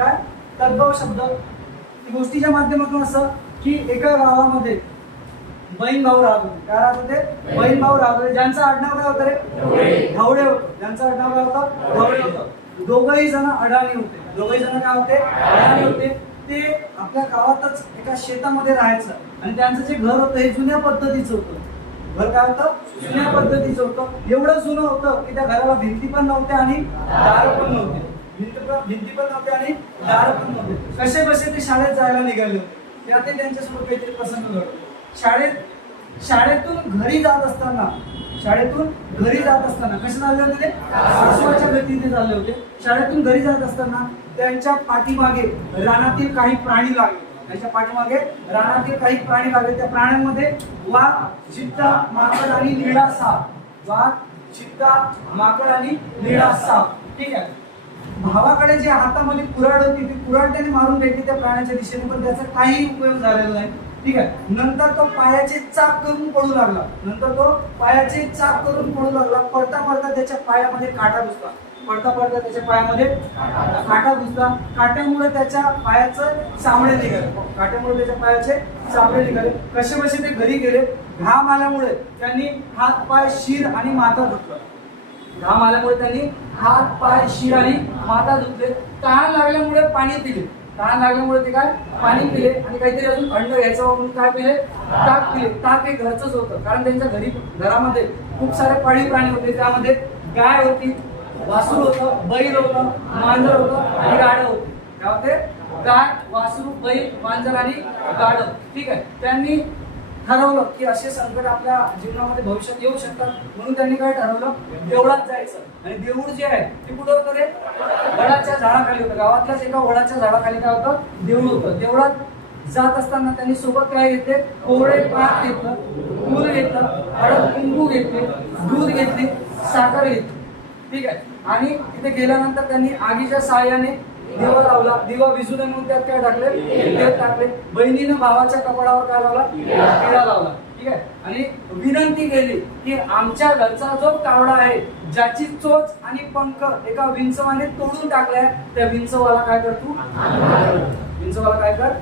काय? तद्भव शब्द. गोष्टीच्या माध्यमातून असं की एका गावामध्ये बहीण भाऊ राहत होते. काय राहत होते? बहीण भाऊ राहत होते. ज्यांचं आडनाव काय होतं रे? ढवळे होतं. ज्यांचं आडनाव काय होतं? ढवळे होतं. दोघही जण अडाणी होते. दोघही जण काय होते? अडाणी होते. ते आपल्या गावातच एका शेतामध्ये राहायचं. आणि त्यांचं जे घर होतं हे जुन्या पद्धतीचं होतं. घर काय होतं? जुन्या पद्धतीचं होतं. एवढं जुनं होतं की त्या घराला भिंती पण नव्हत्या आणि दार पण नव्हते. भिंती पण नव्हते आणि दार पण नव्हते. कसे कसे ते शाळेत जायला निघाले होते. त्यातही त्यांच्यासोबत काहीतरी प्रसंग घडतो शाळेत शाळेतून घरी जात असताना शाळेतून घरी जात असताना कसे झाले होते ते? सासवाच्या गतीने झाले होते. शाळेतून घरी जात असताना त्यांच्या पाठीमागे रानातील काही प्राणी लागले. त्यांच्या पाठीमागे रानातील काही प्राणी लागले. त्या प्राण्यांमध्ये वाघ चित्ता माकड आणि निळा साप. वाघ चित्ता माकड आणि निळा साप. ठीक आहे. भावाकडे जे हातामध्ये कुऱ्हाड होती ती कुऱ्हाड त्याने मारून भेटली त्या प्राण्याच्या दिशेने पण त्याचा काही उपयोग झालेला नाही. ठीक आहे? नंतर तो पायाचे चाक करून पडू लागला. नंतर तो पायाचे चाक करून पडू लागला. पडता पडता त्याच्या पायामध्ये काटा घुसला. पडता पडता त्याच्या पायामध्ये काटा घुसला. काट्यामुळे त्याच्या पायाचं चामडे निघाले. काट्यामुळे त्याच्या पायाचे चामडे निघाले. कसे कसे ते घरी गेले? घाम आल्यामुळे त्यांनी हात पाय शिर आणि माथा धुतला. घाम आल्यामुळे त्यांनी हात पाय शिर आणि धुतले. तहान लागल्यामुळे पाणी पिले. तहान लागल्यामुळे ते काय? पाणी पिले आणि काहीतरी अजून थंड घ्यायचं म्हणून काय पिले? ताक पिले. ताक हे घरचंच होतं. कारण त्यांच्या घरी घरामध्ये खूप सारे पाळीव प्राणी होते. त्यामध्ये गाय होती वासूर होतं बैल होतं मांजर होतं आणि गाढ होते. काय होते? गाय वासरू बैल मांजर आणि गाढ ठीक आहे? त्यांनी ठरवलं की असे संकट आपल्या जीवनामध्ये भविष्यात येऊ शकतात. म्हणून त्यांनी काय ठरवलं? देवळात जायचं. आणि देऊळ जे आहे ते कुठं होतं रे? वडाच्या झाडाखाली होतं. गावातल्याच एका वडाच्या झाडाखाली काय होतं? देऊळ होतं. देवळात जात असताना त्यांनी सोबत काय घेतले? कोवळे पाक घेतलं फूल घेतलं हळद कुंकू घेतले दूध घेतली साखर घेतली. ठीक आहे. आणि तिथे गेल्यानंतर त्यांनी आगीच्या साहाय्याने दिवा लावला. दिवा विजू नये म्हणून त्यात काय टाकले? तेल टाकले. बहिणीनं भावाच्या कपडावर काय लावला? किडा लावला. ठीक आहे? आणि विनंती केली की आमच्या घरचा जो कावडा आहे ज्याची चोच आणि पंख एका विंचवाने तोडून टाकलाय त्या विंचवाला काय कर तू? विंचवाला काय कर?